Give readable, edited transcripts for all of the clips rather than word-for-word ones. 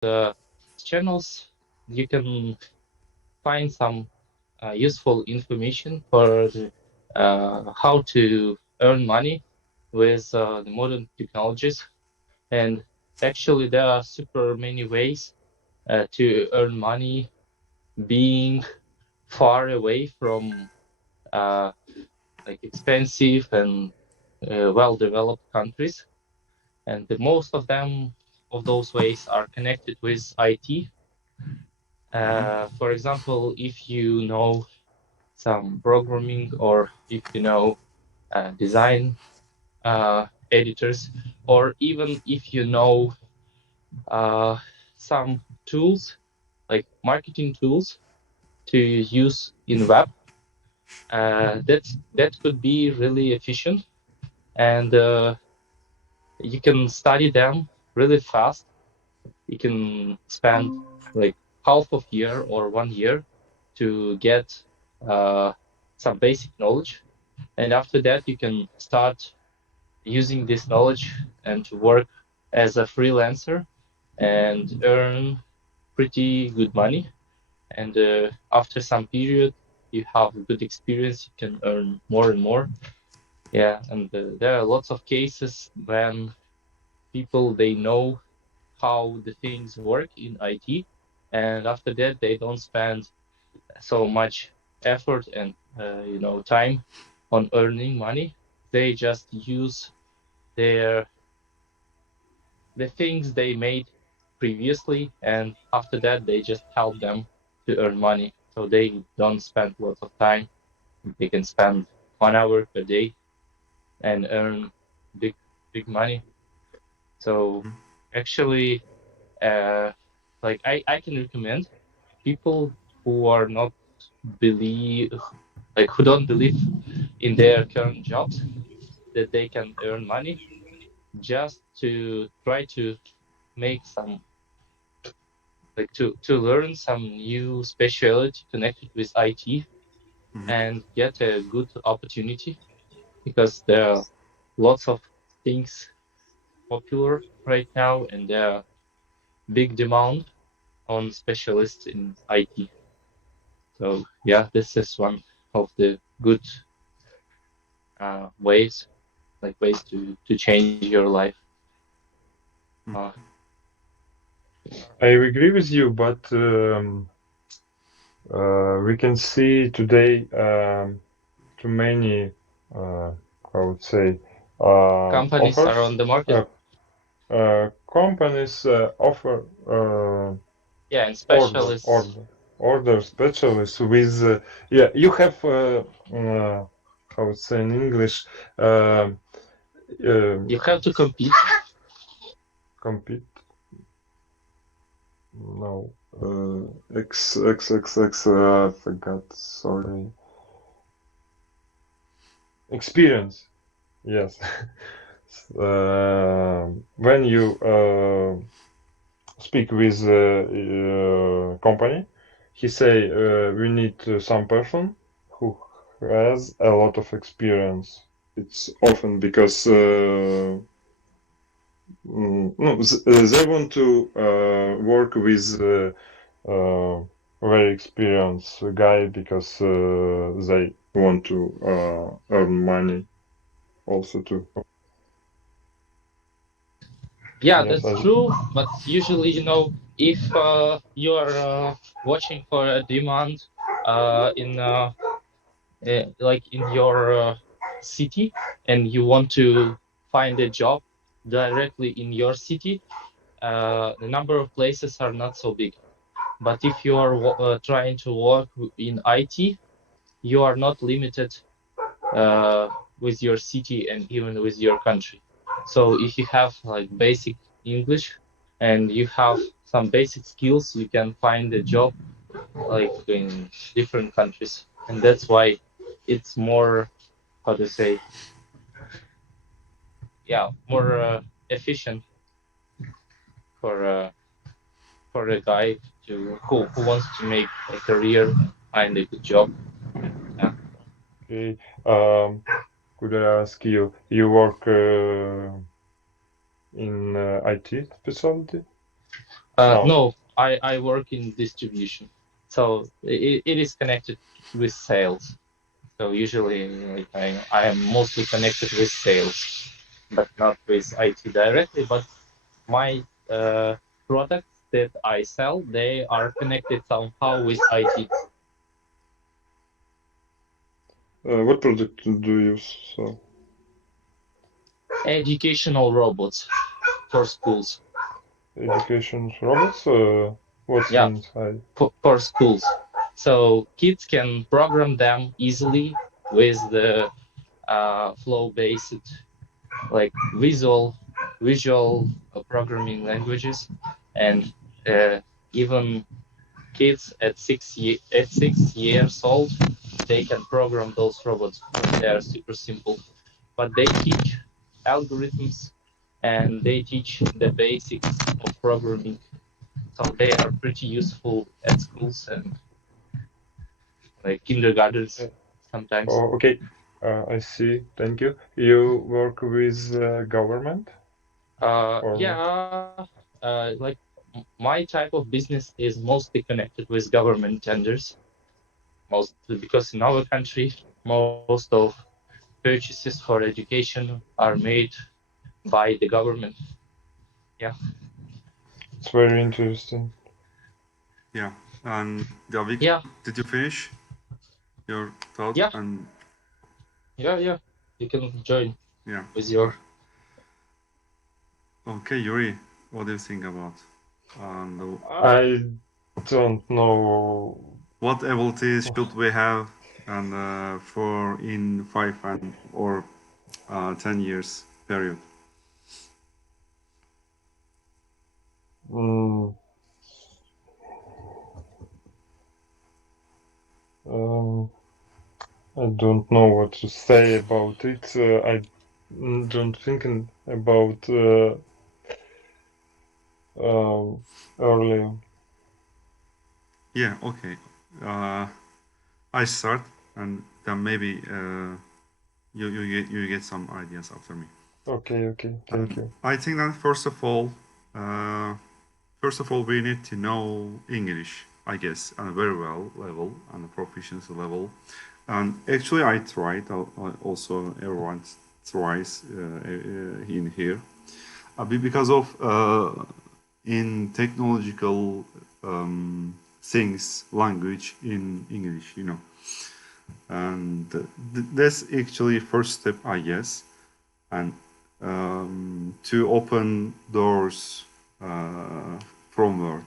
channels you can find some useful information for how to earn money with the modern technologies. And actually, there are super many ways to earn money being far away from like expensive and well-developed countries. And the most of them of those ways are connected with IT. For example, if you know some programming or if you know design editors, or even if you know some tools like marketing tools to use in web, that could be really efficient, and you can study them really fast. You can spend like half of year or 1 year to get some basic knowledge, and after that you can start using this knowledge and to work as a freelancer and earn pretty good money. And after some period, you have a good experience, you can earn more and more. Yeah, and there are lots of cases when people they know how the things work in IT, and after that they don't spend so much effort and time on earning money. They just use their the things they made previously, and after that they just help them to earn money. So they don't spend lots of time. They can spend 1 hour per day and earn big big money. So actually, like I can recommend people who are not believe like who don't believe in their current jobs that they can earn money, just to try to make some like to learn some new specialty connected with IT and get a good opportunity, because there are lots of things popular right now and there are big demand on specialists in IT. So yeah, this is one of the good ways, like ways to change your life. Uh, I agree with you, but we can see today too many, I would say, Companies are offers. on the market. Companies offer Yeah, and order, specialists. order, order specialists with, yeah, you have, how would say in English, You have to compete. compete, no, I forgot, sorry, experience, yes. When you speak with company, he say we need some person who has a lot of experience. It's often because no, they want to work with very experienced guy because they want to earn money also too. Yeah, Yes, that's true. But usually, if you are watching for a demand in like in your city, and you want to find a job directly in your city, the number of places are not so big. But if you are trying to work in IT, you are not limited uh, with your city and even with your country. So if you have like basic English and you have some basic skills, you can find a job like in different countries, and that's why it's more, how to say, yeah, more efficient for a guy to who wants to make a career and find a good job. Yeah. okay. Could I ask you? You work in IT specialty? No. No, I work in distribution, so it is connected with sales. So usually, like I am mostly connected with sales, but not with IT directly. But my products that I sell, they are connected somehow with IT. What product do you sell? Educational robots for schools. Education robots? What's Yeah, inside? for schools. So kids can program them easily with the flow-based, like visual programming languages, and even kids at 6 years old, they can program those robots. They are super simple, but they teach algorithms and they teach the basics of programming. So they are pretty useful at schools and like kindergartens sometimes. Oh, okay. I see. Thank you. You work with government or not? Yeah, like my type of business is mostly connected with government tenders, mostly because in our country, most of purchases for education are made by the government. Yeah. It's very interesting. Yeah. And Davik, Yeah. did you finish your thought? Yeah. And Yeah. You can join yeah. with your. Okay, Yuri, what do you think about? And I don't know. what abilities should we have and for in 5 or 10 years period? Mm, um, I don't know what to say about it. I don't thinking about earlier. Yeah, okay. I start and then maybe you get some ideas after me. Okay, thank you. I think that uh, first of all, we need to know English, I guess, on a very well level, on a proficiency level. And actually, I tried. Also, everyone tries in here, because of in technological things, language in English, and that's actually first step, I guess, and to open doors from word.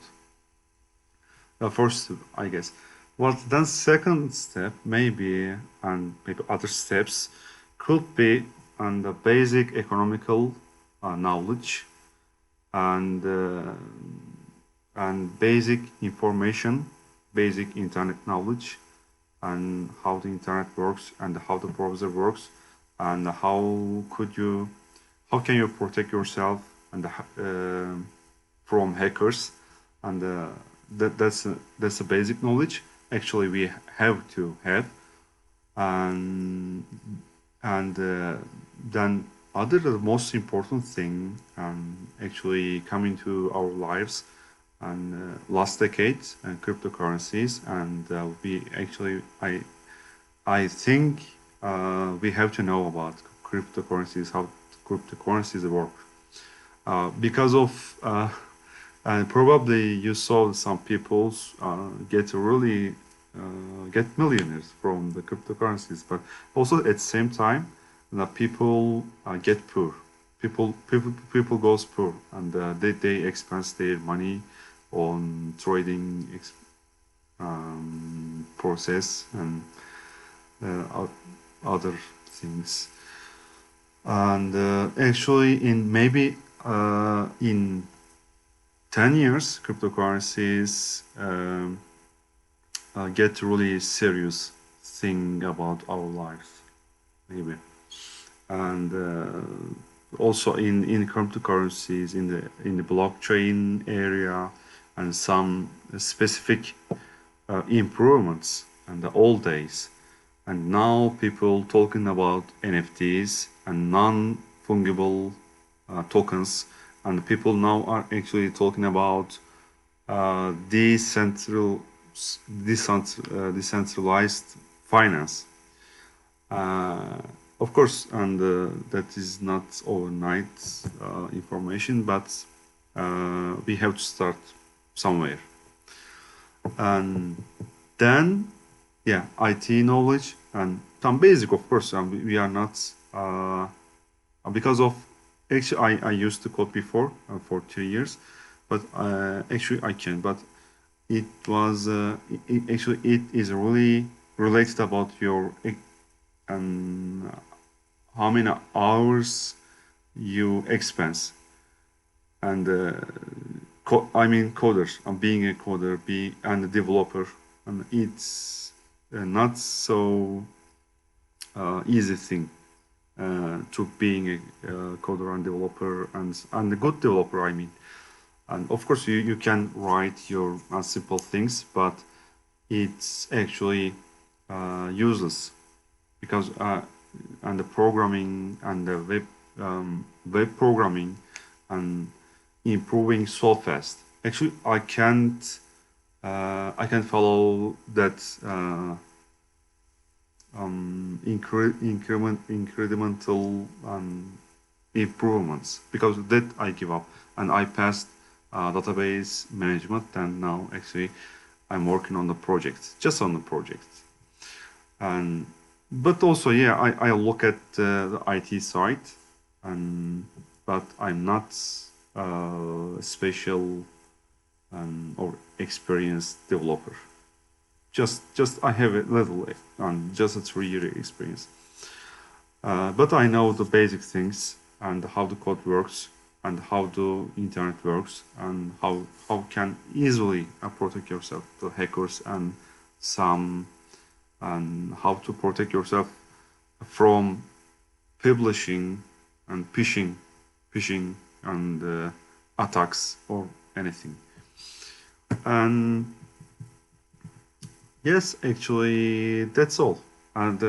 The first, I guess. Well, then second step, maybe, and maybe other steps, could be on the basic economical knowledge and basic information, basic internet knowledge, and how the internet works and how the browser works, and how can you protect yourself and from hackers, and that's a basic knowledge. Actually, we have to have, and then other the most important thing actually coming to our lives and last decade and cryptocurrencies, and we actually I think we have to know about cryptocurrencies, how cryptocurrencies work, because of and probably you saw some people get really get millionaires from the cryptocurrencies, but also at the same time, the people get poor. People goes poor, and they expense their money on trading process and other things. And actually, in maybe in 10 years, cryptocurrencies get really serious thing about our lives, maybe. And also in cryptocurrencies, in the blockchain area, and some specific improvements in the old days. And now people talking about NFTs and non-fungible tokens, and people now are actually talking about decentralized finance. Of course, and that is not overnight information, but we have to start somewhere. And then, yeah, IT knowledge and some basic, of course. We are not because of actually I used to code before for 2 years, but actually I can. But it was actually it is really related about your and how many hours you expense and I mean coders. Being a coder, and a developer, and it's not so easy thing to being a coder and developer and a good developer. I mean, and of course you can write your simple things, but it's actually useless because and the programming and the web programming and improving so fast. Actually, I can't follow that incremental improvements because that I give up and I passed database management, and now actually I'm working on the project, just on the project. And but also, yeah, I look at the IT side, and but I'm not special or experienced developer. Just I have a little just a 3-year experience. But I know the basic things and how the code works and how the internet works and how can easily protect yourself to hackers and some and how to protect yourself from publishing and phishing and attacks or anything. And yes, actually, that's all. And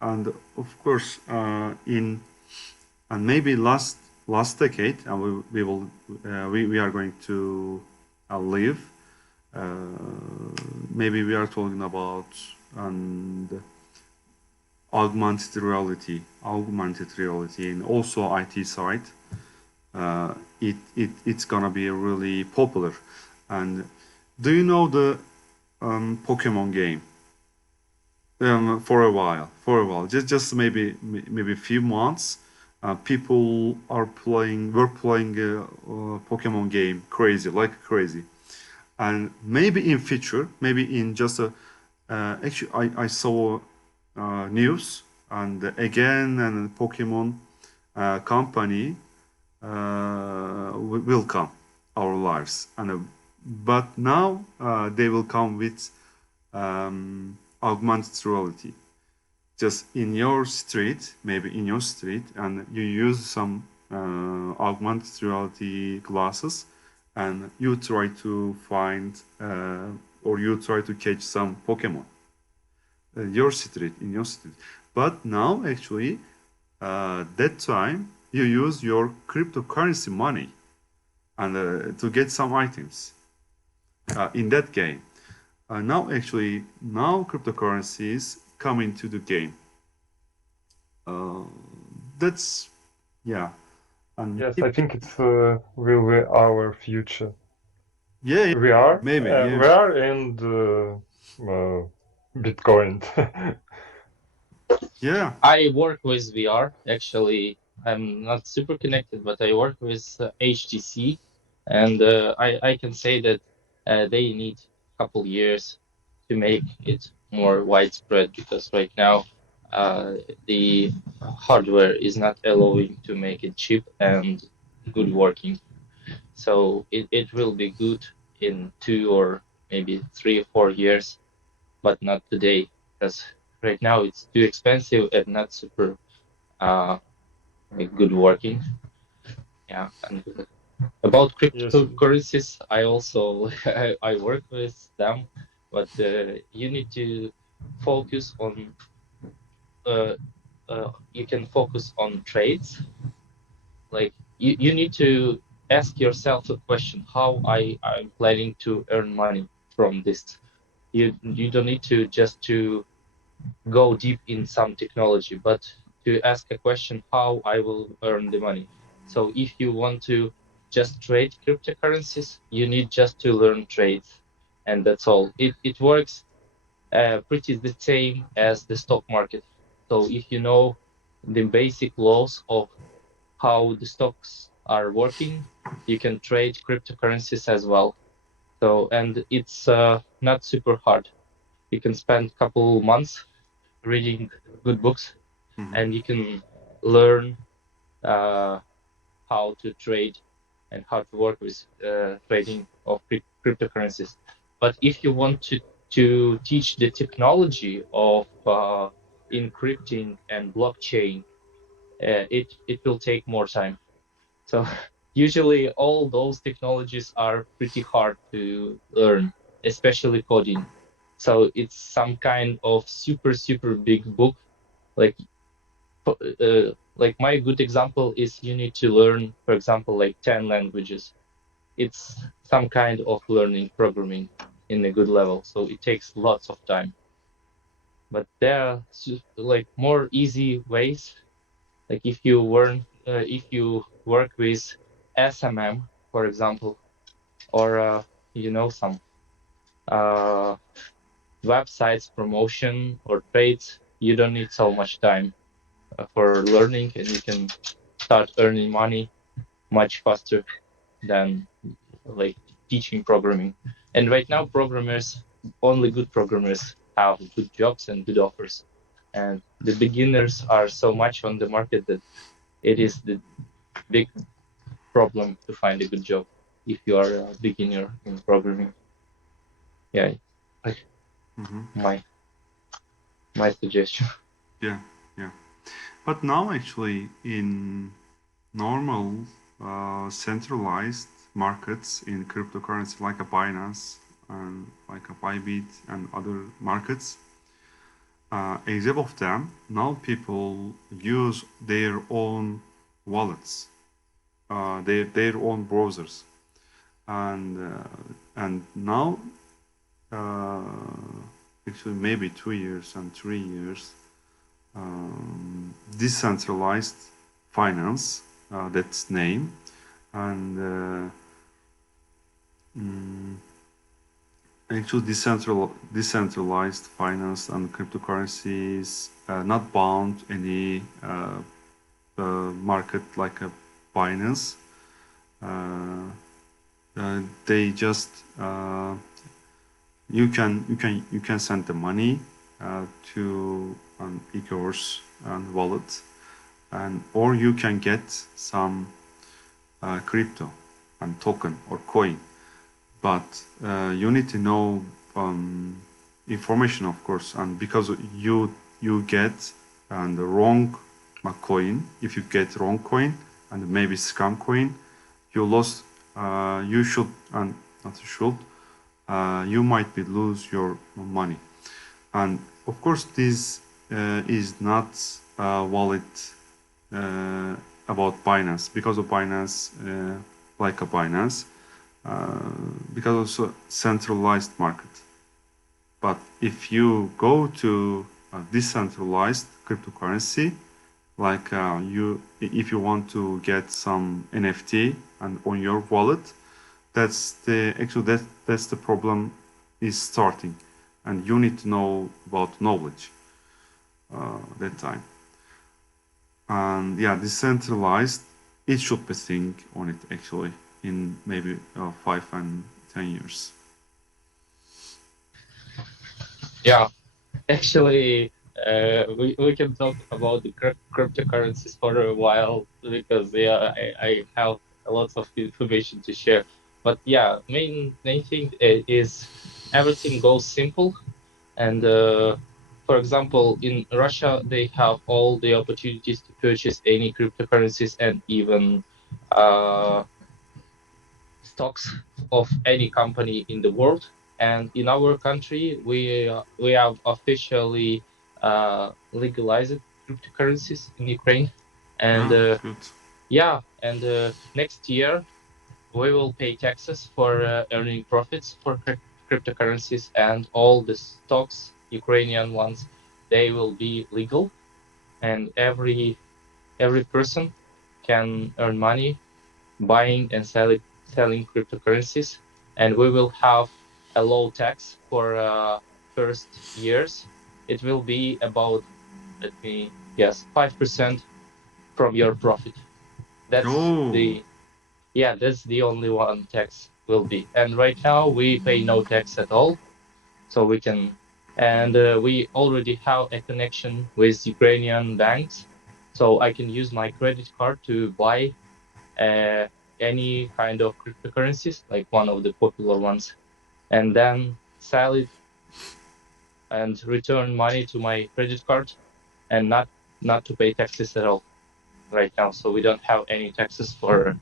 of course, in and maybe last decade, and we are going to live. Maybe we are talking about and augmented reality, and also IT side. It's gonna be really popular. And do you know the Pokemon game? For a while, just maybe a few months, people were playing Pokemon game like crazy, and maybe in future, maybe in just a actually I saw news and again and Pokemon company will come our lives, and but now they will come with augmented reality. Just in your street, and you use some augmented reality glasses, and you try to find or you try to catch some Pokemon in your street. But now, actually, that time you use your cryptocurrency money and to get some items in that game. Now cryptocurrencies come into the game. That's yeah. And Yes, I think it's will be our future. yeah, We are maybe yeah. we are and Bitcoin. Yeah. I work with VR. Actually, I'm not super connected, but I work with HTC, and I can say that they need a couple years to make it more widespread because right now the hardware is not allowing to make it cheap and good working. So it will be good in 2 or maybe 3 or 4 years, but not today because right now it's too expensive and not super good working. Yeah, and about Yes. cryptocurrencies, I also I work with them, but you need to focus on you can focus on trades. Like you need to ask yourself a question: how I'm planning to earn money from this. You don't need to just to go deep in some technology, but to ask a question: how I will earn the money. So if you want to just trade cryptocurrencies, you need just to learn trades, and that's all. It works pretty the same as the stock market. So if you know the basic laws of how the stocks are working, you can trade cryptocurrencies as well. So, and it's not super hard. You can spend a couple months reading good books, and you can learn uh, how to trade and how to work with trading of cryptocurrencies. But if you want to teach the technology of encrypting and blockchain, it will take more time. So usually all those technologies are pretty hard to learn, especially coding. So it's some kind of super big book. Like like my good example is you need to learn, for example, like 10 languages. It's some kind of learning programming in a good level. So it takes lots of time. But there are like more easy ways. Like if you work with SMM, for example, or some websites promotion or trades, you don't need so much time for learning, and you can start earning money much faster than like teaching programming. And right now, only good programmers have good jobs and good offers. And the beginners are so much on the market that it is the big problem to find a good job if you are a beginner in programming. Yeah, like my suggestion. Yeah, yeah. But now, actually, in normal centralized markets in cryptocurrency, like a Binance and like a Bybit and other markets, except of them, now people use their own wallets, their own browsers, and now uh, actually maybe 2 years and 3 years, decentralized finance, that's name, and actually decentralized finance and cryptocurrencies not bound any market like a Binance. They just you can send the money to an eCourse and wallet, and or you can get some crypto and token or coin, but you need to know information, of course, and because you get the wrong coin, if you get wrong coin and maybe scam coin, you lost. You should and not should. You might be lose your money, and of course this is not valid about Binance, because of Binance, like a Binance, because also centralized market. But if you go to a decentralized cryptocurrency, like if you want to get some NFT and on your wallet, that's the problem is starting, and you need to know about knowledge that time. And yeah, decentralized, it should be think on it actually in maybe 5 and 10 years. Yeah, actually, we can talk about the cryptocurrencies for a while because yeah, I have a lot of information to share. But yeah, main thing is everything goes simple. And for example, in Russia, they have all the opportunities to purchase any cryptocurrencies and even stocks of any company in the world. And in our country, we have officially legalized cryptocurrencies in Ukraine. And Ah, good. yeah, and next year we will pay taxes for earning profits for cryptocurrencies, and all the stocks, Ukrainian ones, they will be legal, and every person can earn money buying and selling cryptocurrencies, and we will have a low tax for first years. It will be about, let me guess, 5% from your profit. That's Oh, that's the only one tax will be. And right now we pay no tax at all, so we can, and we already have a connection with Ukrainian banks, so I can use my credit card to buy any kind of cryptocurrencies, like one of the popular ones, and then sell it and return money to my credit card, and not to pay taxes at all right now. So we don't have any taxes for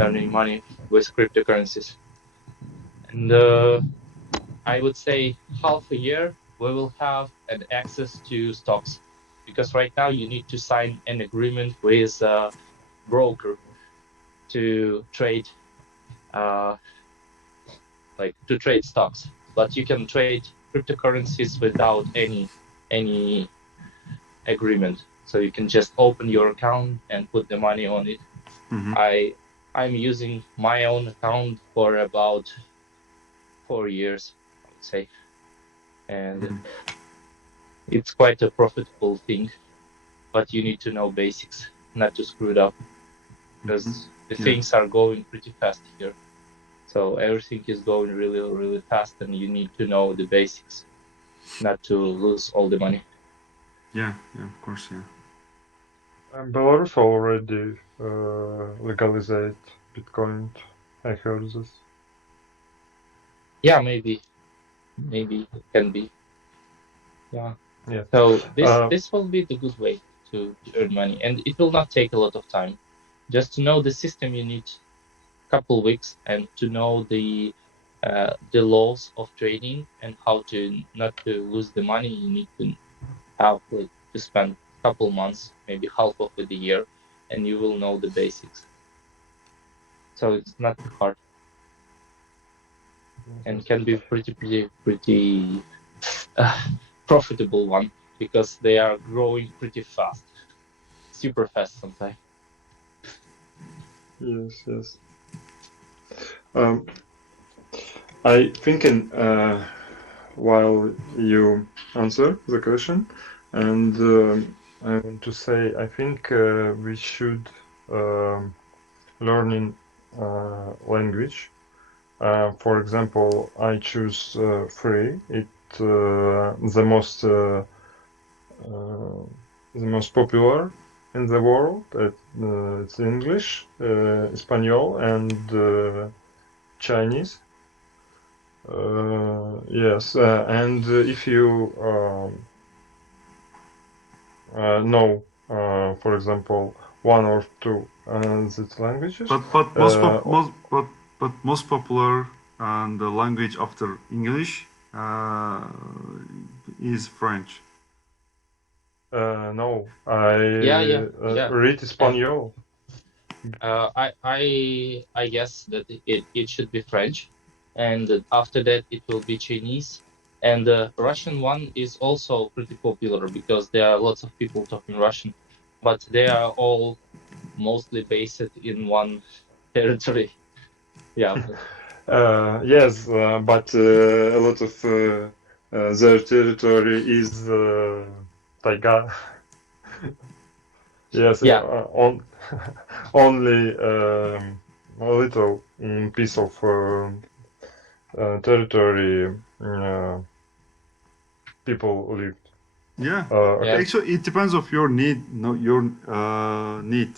earning money with cryptocurrencies. And I would say half a year we will have an access to stocks, because right now you need to sign an agreement with a broker to trade to trade stocks, but you can trade cryptocurrencies without any agreement. So you can just open your account and put the money on it. I'm using my own account for about 4 years, I would say, and it's quite a profitable thing. But you need to know basics, not to screw it up, because the things are going pretty fast here. So everything is going really, really fast, and you need to know the basics, not to lose all the money. yeah, of course, yeah. And Belarus already legalized Bitcoin. I heard this. Yeah, maybe it can be. Yeah. Yeah. So this will be the good way to earn money, and it will not take a lot of time. Just to know the system, you need a couple weeks, and to know the laws of trading and how to not to lose the money, you need to have to spend a couple months, maybe half of the year, and you will know the basics. So it's not too hard, and can be pretty profitable one, because they are growing pretty fast, super fast sometimes. Yes. I thinking while you answer the question, and I want to say I think we should learning language. For example, I choose free. It the most popular in the world. It's English, Espanol, and Chinese. Yes, and if you know, for example, one or two these languages, But most popular and the language after English is French. No, I read Espanol. I guess that it should be French, and after that it will be Chinese, and the Russian one is also pretty popular because there are lots of people talking Russian, but they are all mostly based in one territory. Yeah. Yes, but a lot of their territory is taiga. Yes, Yeah. only a little piece of territory people live. Yeah. Okay. Actually, it depends of your need. No, your need.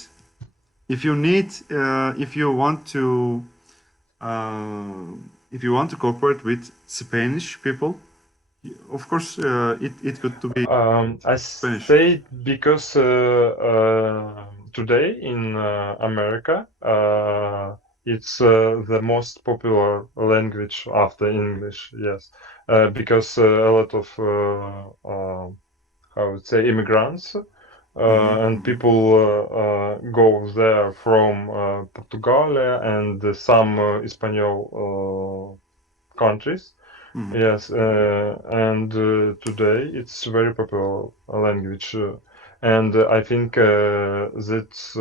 If you need, if you want to cooperate with Spanish people, of course, it could to be I Spanish. say because today in America it's the most popular language after English. Yes, because a lot of how would say immigrants and people go there from Portugal and some Espanol countries. Yes, and today it's very popular language, and I think that's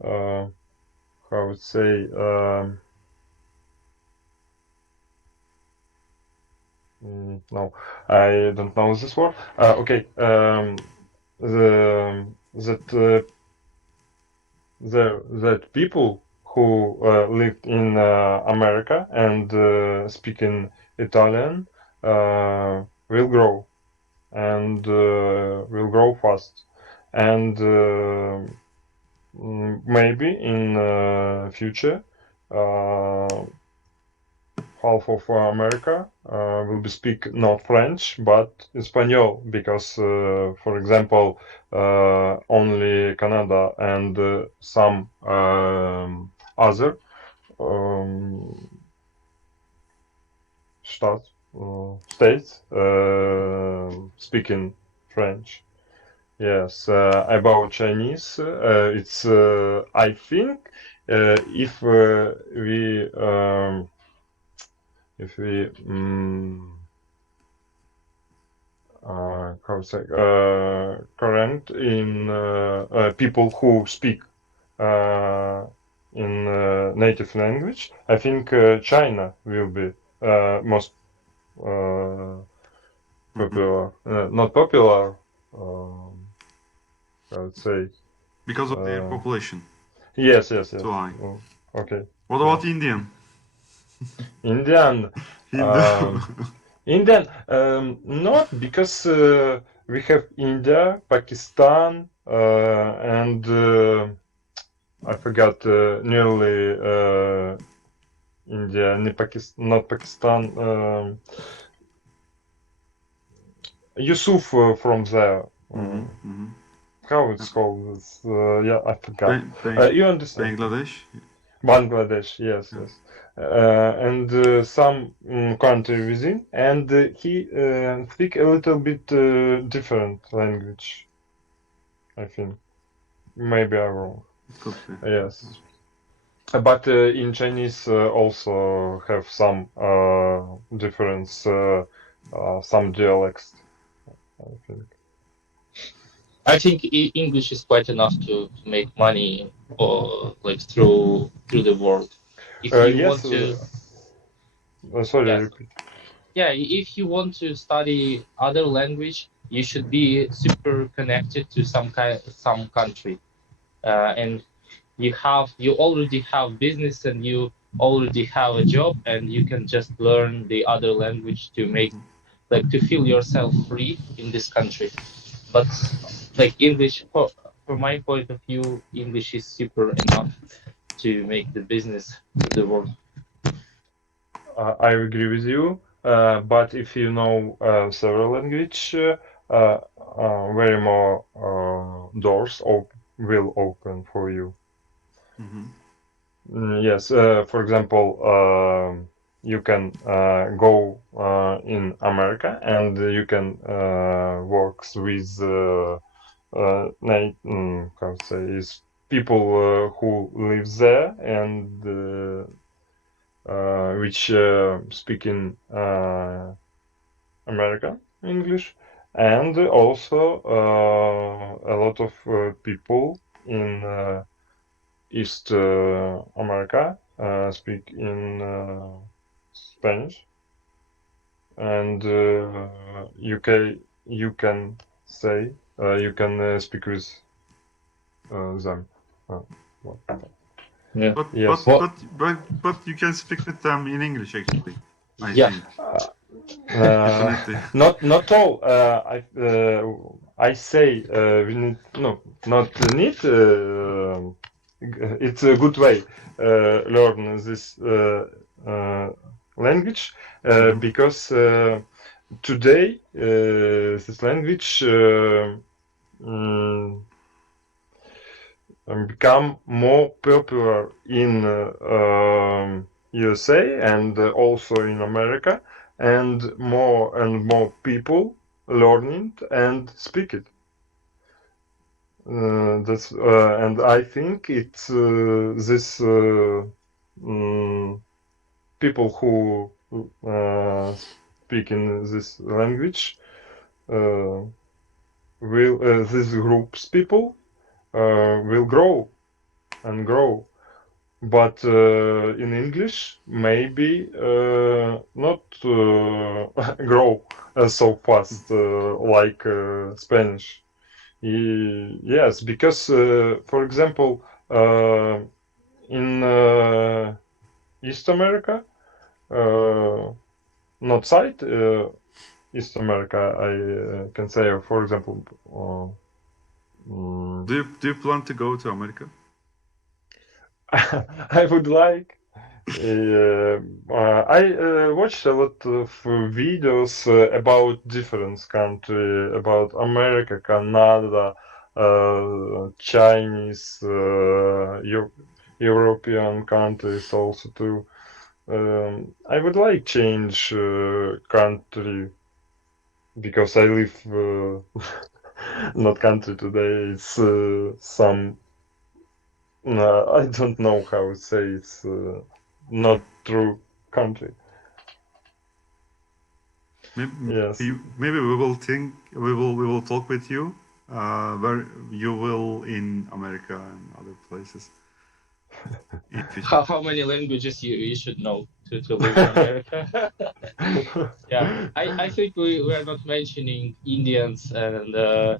how would say no, I don't know this word. Okay, the that people who lived in America and speak in Italian will grow and will grow fast, and maybe in future half of America will be speak not French but Espanol, because for example only Canada and some other states speaking French. Yes, about Chinese, it's I think if we how to say current in people who speak in native language, I think China will be most popular. Not popular. I would say Because of their population. yes. So high. Oh, okay. What about Indian? Indian. Hindu. Indian, not because we have India, Pakistan, and I forgot nearly India, not Pakistan. Yusuf from there. How it's called? Yeah, I forgot. You understand? Bangladesh. Bangladesh, yes. And some country within, and he speak a little bit different language, I think. Maybe I'm wrong. It could be. Yes. But in Chinese also have some difference, some dialects, I think. I think English is quite enough to make money or like through the world. If you yes, want to, sorry, yes. repeat. Yeah, if you want to study other language, you should be super connected to some country, and you already have business and you already have a job, and you can just learn the other language to make to feel yourself free in this country. But like English, from my point of view, English is super enough to make the business of the world. I agree with you, but if you know several language, very more doors will open for you. Yes, for example, you can go in America and you can work with how to say is people who live there and which speak in American English, and also a lot of people in East America speak in Spanish, and you can say you can speak with them. Yeah. Yes. But you can speak with them in English actually. I think. Definitely. Not all. I say we need not need. It's a good way learn this language because today this language become more popular in USA and also in America, and more people learn it and speak it. That's and I think it's this people who speak in this language will these groups people will grow and grow. But in English, maybe not grow so fast like Spanish. Yes, because, for example, in East America, not side East America, I can say, for example, Do you plan to go to America? I would like. I watched a lot of videos about different country, about America, Canada, Chinese, European countries also too. I would like change country because I live not country today. It's some I don't know how to say it's not true country. Maybe, Yes. maybe we will think we will talk with you where you will in America and other places. If it- How many languages you should know to live in America? Yeah, I think we are not mentioning Indians and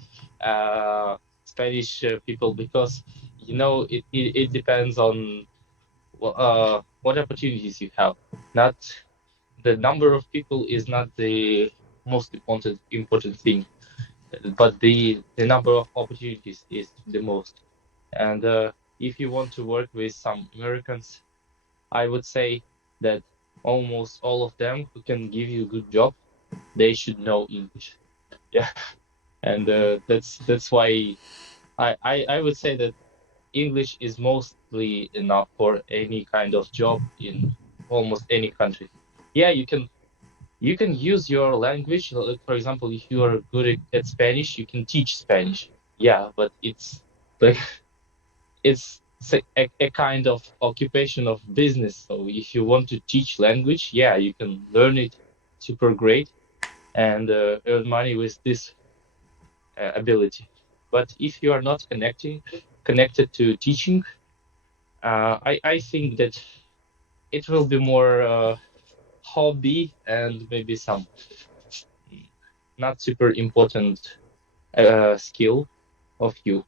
Spanish people because it depends on what opportunities you have. Not the number of people is not the most important thing, but the number of opportunities is the most. And if you want to work with some Americans, I would say that almost all of them who can give you a good job, they should know English. Yeah, and that's why I would say that English is mostly enough for any kind of job in almost any country. Yeah, you can use your language. Like, for example, if you are good at Spanish, you can teach Spanish. Yeah, but it's like it's a kind of occupation of business. So if you want to teach language, yeah, you can learn it super great and earn money with this ability. But if you are not connected to teaching, I think that it will be more hobby and maybe some not super important skill of you.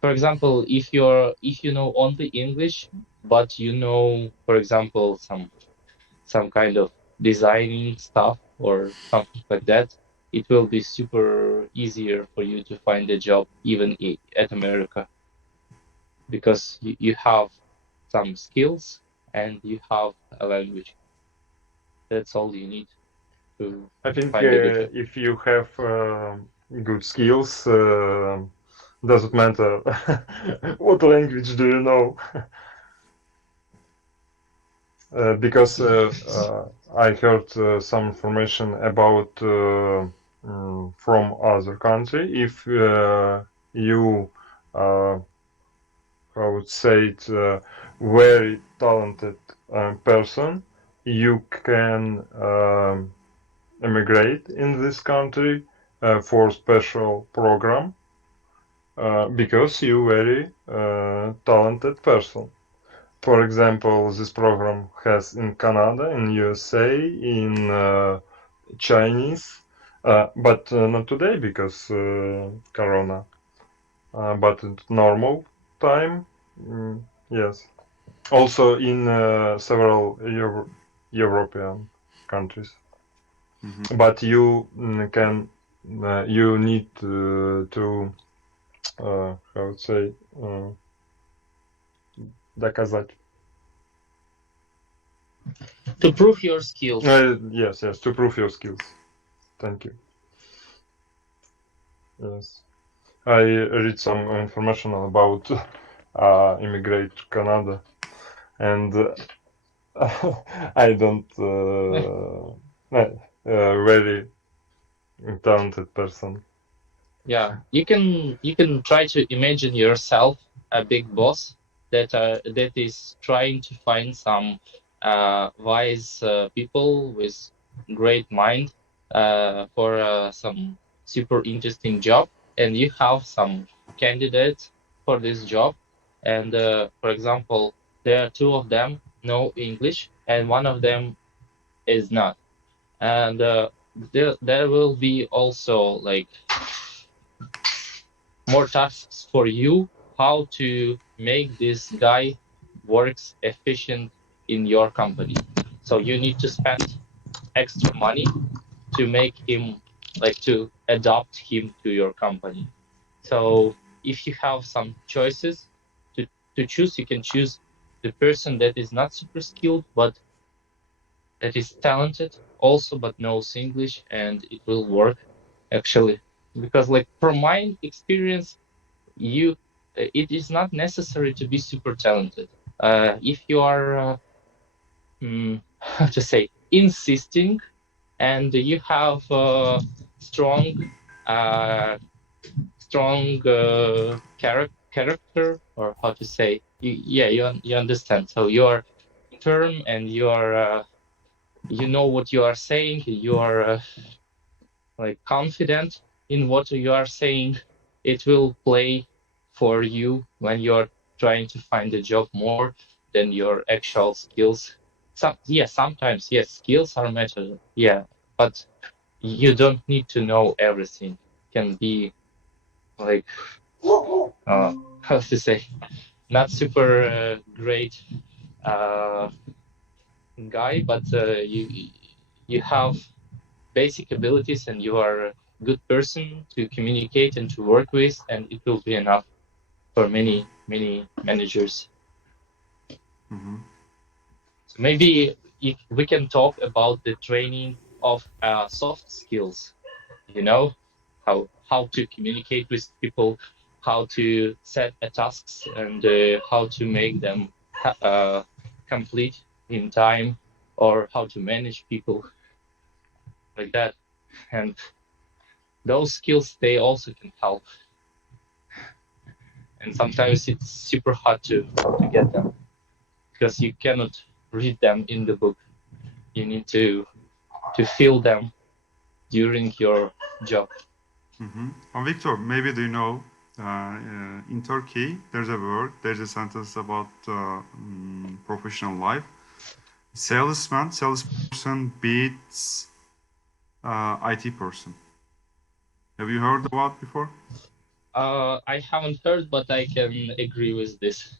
For example, if you know only English, but you know, for example, some kind of designing stuff or something like that, it will be super easier for you to find a job even at America because you have some skills and you have a language. That's all you need to I think find a good job. if you have good skills, doesn't matter what language do you know. Because I heard some information about from other country. If you I would say it very talented person, you can emigrate in this country for special program because you very talented person. For example, this program has in Canada, in USA, in Chinese, but not today because Corona. But at normal time, yes. Also in several European countries. But you can you need to how to say доказать. To prove your skills. Yes, to prove your skills. Thank you. Yes, I read some information about immigrate to Canada, and I don't very talented person. Yeah, you can try to imagine yourself a big boss that is trying to find some wise people with great mind for some super interesting job, and you have some candidates for this job, and for example, there are two of them know English, and one of them is not, and there will be also like more tasks for you how to make this guy works efficient in your company. So you need to spend extra money to make him like to adopt him to your company. So if you have some choices to, to choose, you can choose the person that is not super skilled but that is talented also but knows English, and it will work actually. Because like from my experience, you it is not necessary to be super talented. If you are how to say insisting and you have strong uh, strong character, or how to say, yeah, you understand. So you are firm and you are you know what you are saying. You are like confident in what you are saying. It will play for you when you are trying to find a job more than your actual skills. Sometimes yes, skills are matter, yeah, but you don't need to know everything. Can be like how to say, not super great uh, guy, but you have basic abilities and you are a good person to communicate and to work with, and it will be enough for many managers. Hmm. So maybe if we can talk about the training of soft skills, you know, how to communicate with people, how to set tasks, and how to make them complete in time, or how to manage people like that. And those skills, they also can help. And sometimes it's super hard to get them because you cannot read them in the book. You need to feel them during your job. Hmm. Victor, maybe do you know in Turkey there's a word, there's a sentence about professional life. Salesperson beats IT person. Have you heard about before? I haven't heard, but I can agree with this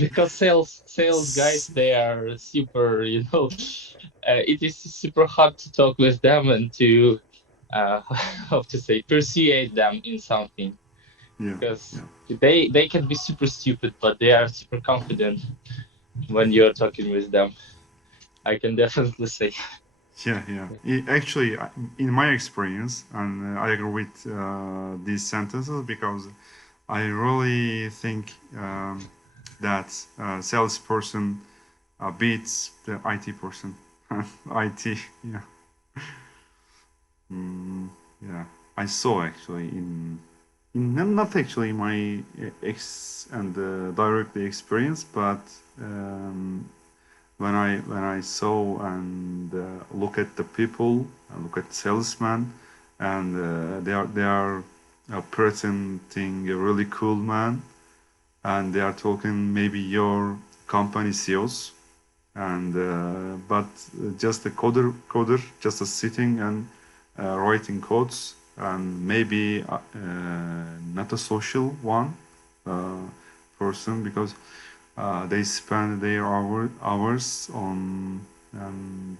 because sales guys, they are super, it is super hard to talk with them and to how to say, persuade them in something, Yeah, because yeah. they can be super stupid, but they are super confident when you're talking with them. I can definitely say. Yeah, yeah. Actually, in my experience, and I agree with these sentences because I really think that salesperson beats the IT person. IT, yeah. Mm, yeah. I saw actually in not actually my ex and directly experience, but when I saw and look at the people, look at salesmen, and they are presenting a really cool man, and they are talking maybe your company CEOs, and but just a coder just a sitting and writing codes, and maybe not a social one uh, person because they spend their hours on and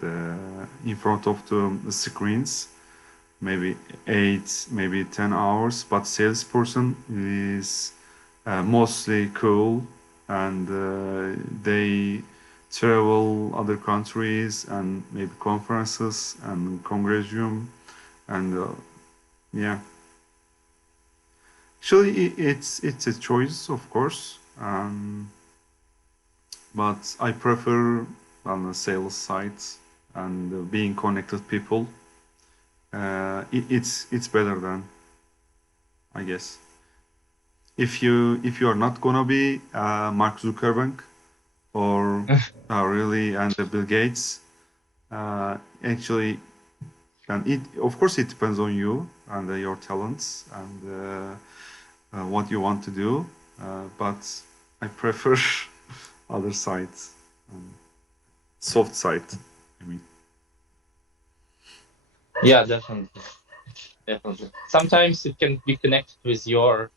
in front of the screens, maybe 8, maybe 10 hours. But salesperson is mostly cool, and they travel other countries and maybe conferences and congressium, and yeah. Actually, it's a choice, of course. But I prefer on the sales side and being connected people. It's better than. I guess. If you are not gonna be Mark Zuckerberg or really and Bill Gates, actually, and it of course it depends on you and your talents and what you want to do. But I prefer other sides, soft side. I mean, Yeah, definitely. Sometimes it can be connected with your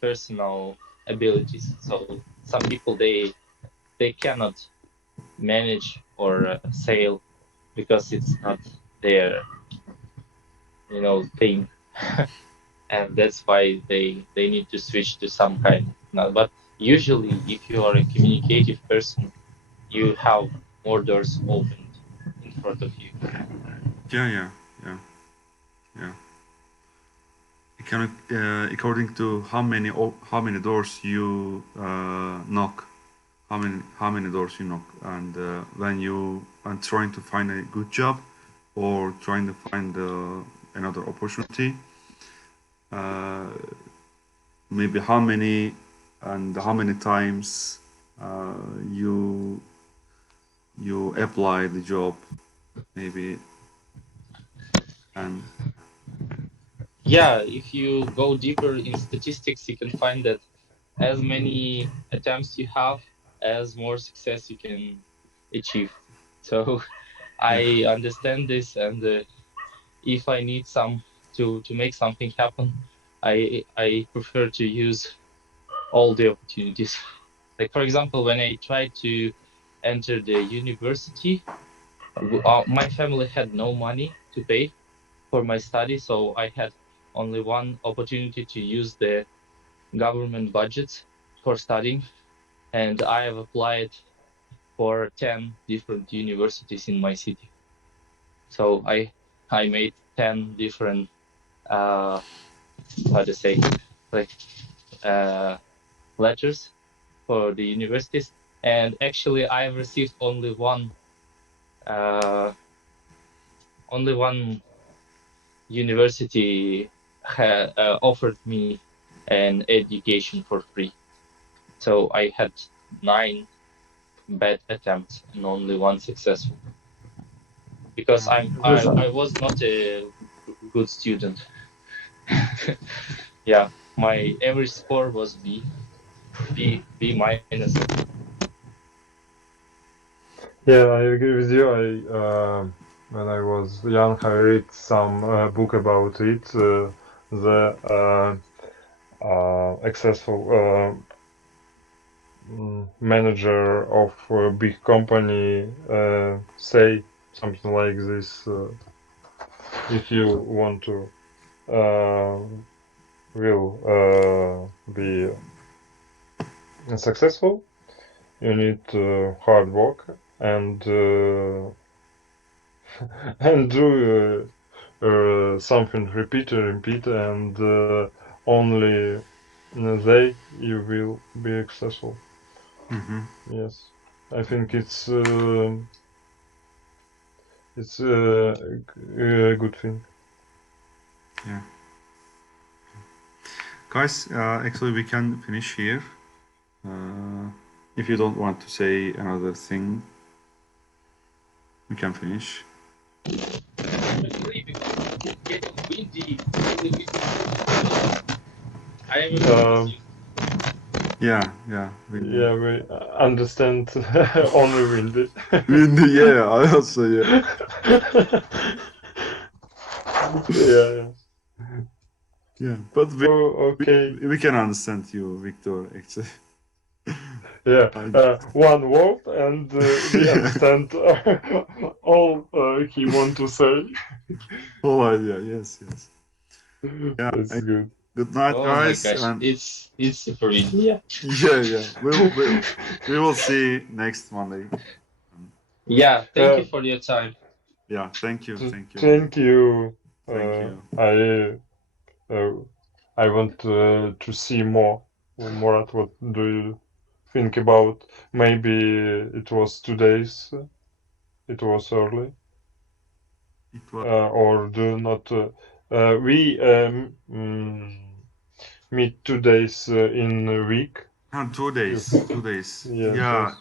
personal abilities. So some people they cannot manage or sail because it's not their thing, and that's why they need to switch to some kind. But usually, if you are a communicative person, you have more doors opened in front of you. yeah. According to how many doors you knock, how many doors you knock, and when you are trying to find a good job or trying to find another opportunity, maybe how many and how many times you apply the job, maybe, and Yeah, if you go deeper in statistics, you can find that as many attempts you have, as more success you can achieve. So I understand this, and if I need to make something happen, I prefer to use all the opportunities. Like for example, when I tried to enter the university, my family had no money to pay for my study, so I had only one opportunity to use the government budget for studying, and I have applied for 10 different universities in my city. So I made 10 different how to say, like letters for the universities, and actually I have received only one university offered me an education for free. So I had 9 bad attempts and only one successful, because I was not a good student. Yeah, my average score was B minus. Yeah, I agree with you. When I was young, I read some book about it. The successful manager of a big company say something like this. If you want to will be successful, you need hard work and and do something repeat and repeat, and only they you will be successful. Yes, I think it's a good thing. yeah. Guys, actually, we can finish here. If you don't want to say another thing, we can finish. Yeah. Yeah, we understand only windy. Windy, yeah, I also, yeah. Yeah. Yeah, but Okay. we can understand you, Victor, actually. Yeah, one word, and we understand all he want to say. Whole idea, yes. Yeah, That's good. good night, Oh guys. my gosh, And it's super easy. Yeah. yeah. We will see next Monday. Yeah, thank you for your time. Yeah, thank you. Thank you. Thank you. I want to see more. Murat, what do you think about? Maybe it was 2 days. It was early. It was Or do not We meet 2 days in a week. 2 days. Yes. 2 days. Yes, Yeah.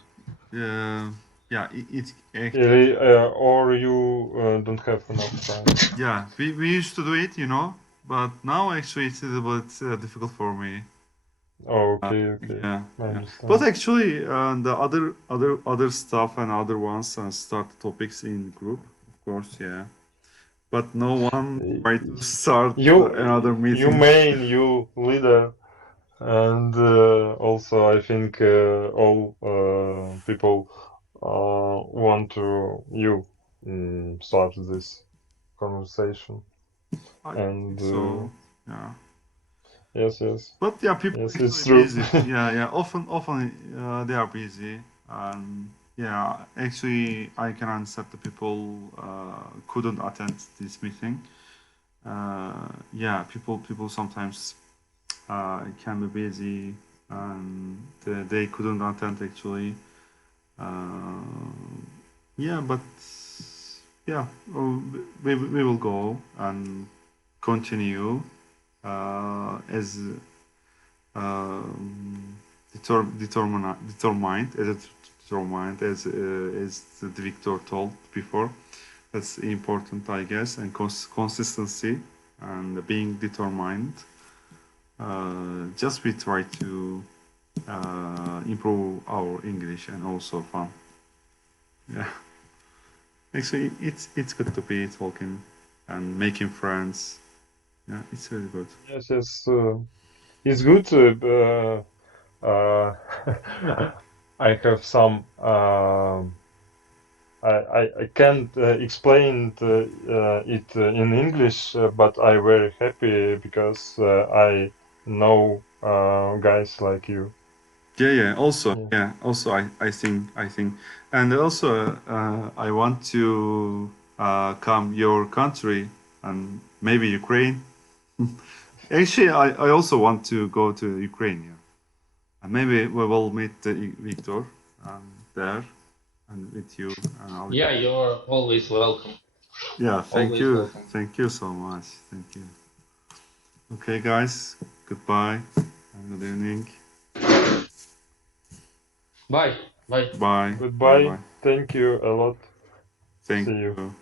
yes. Yeah. It actually. Or you don't have enough time. Yeah. We used to do it, but now actually it's a little bit difficult for me. Oh, okay, Yeah. I Yeah. understand. But actually, the other stuff and other ones start topics in group, of course. Yeah. But no one try to start another you meeting. main, you leader, and also I think all people want to you start this conversation. I And think so. Yeah. yes, But yeah, people yes, it's actually true. busy. Yeah. Often they are busy. Yeah, actually, I can understand the people couldn't attend this meeting. Yeah, people sometimes can be busy and they couldn't attend actually. Yeah, but yeah, we will go and continue as determined as the Victor told before. That's important, I guess, and consistency and being determined. Just we try to improve our English and also fun. Yeah, actually, it's good to be talking and making friends. Yeah, it's really good. Yes, it's good. I have some. I can't explain it in English, but I'm very happy because I know guys like you. Yeah. Also, Yeah. I think, and also I want to come your country and maybe Ukraine. Actually, I also want to go to Ukraine. Yeah, and maybe we will meet Victor there and with you. And Yeah, you're always welcome. yeah, Always welcome. thank you so much, thank you. Okay, guys, goodbye and good evening. Bye. Bye. Bye. Bye. Goodbye. Bye. Thank you a lot. Thank See you. you.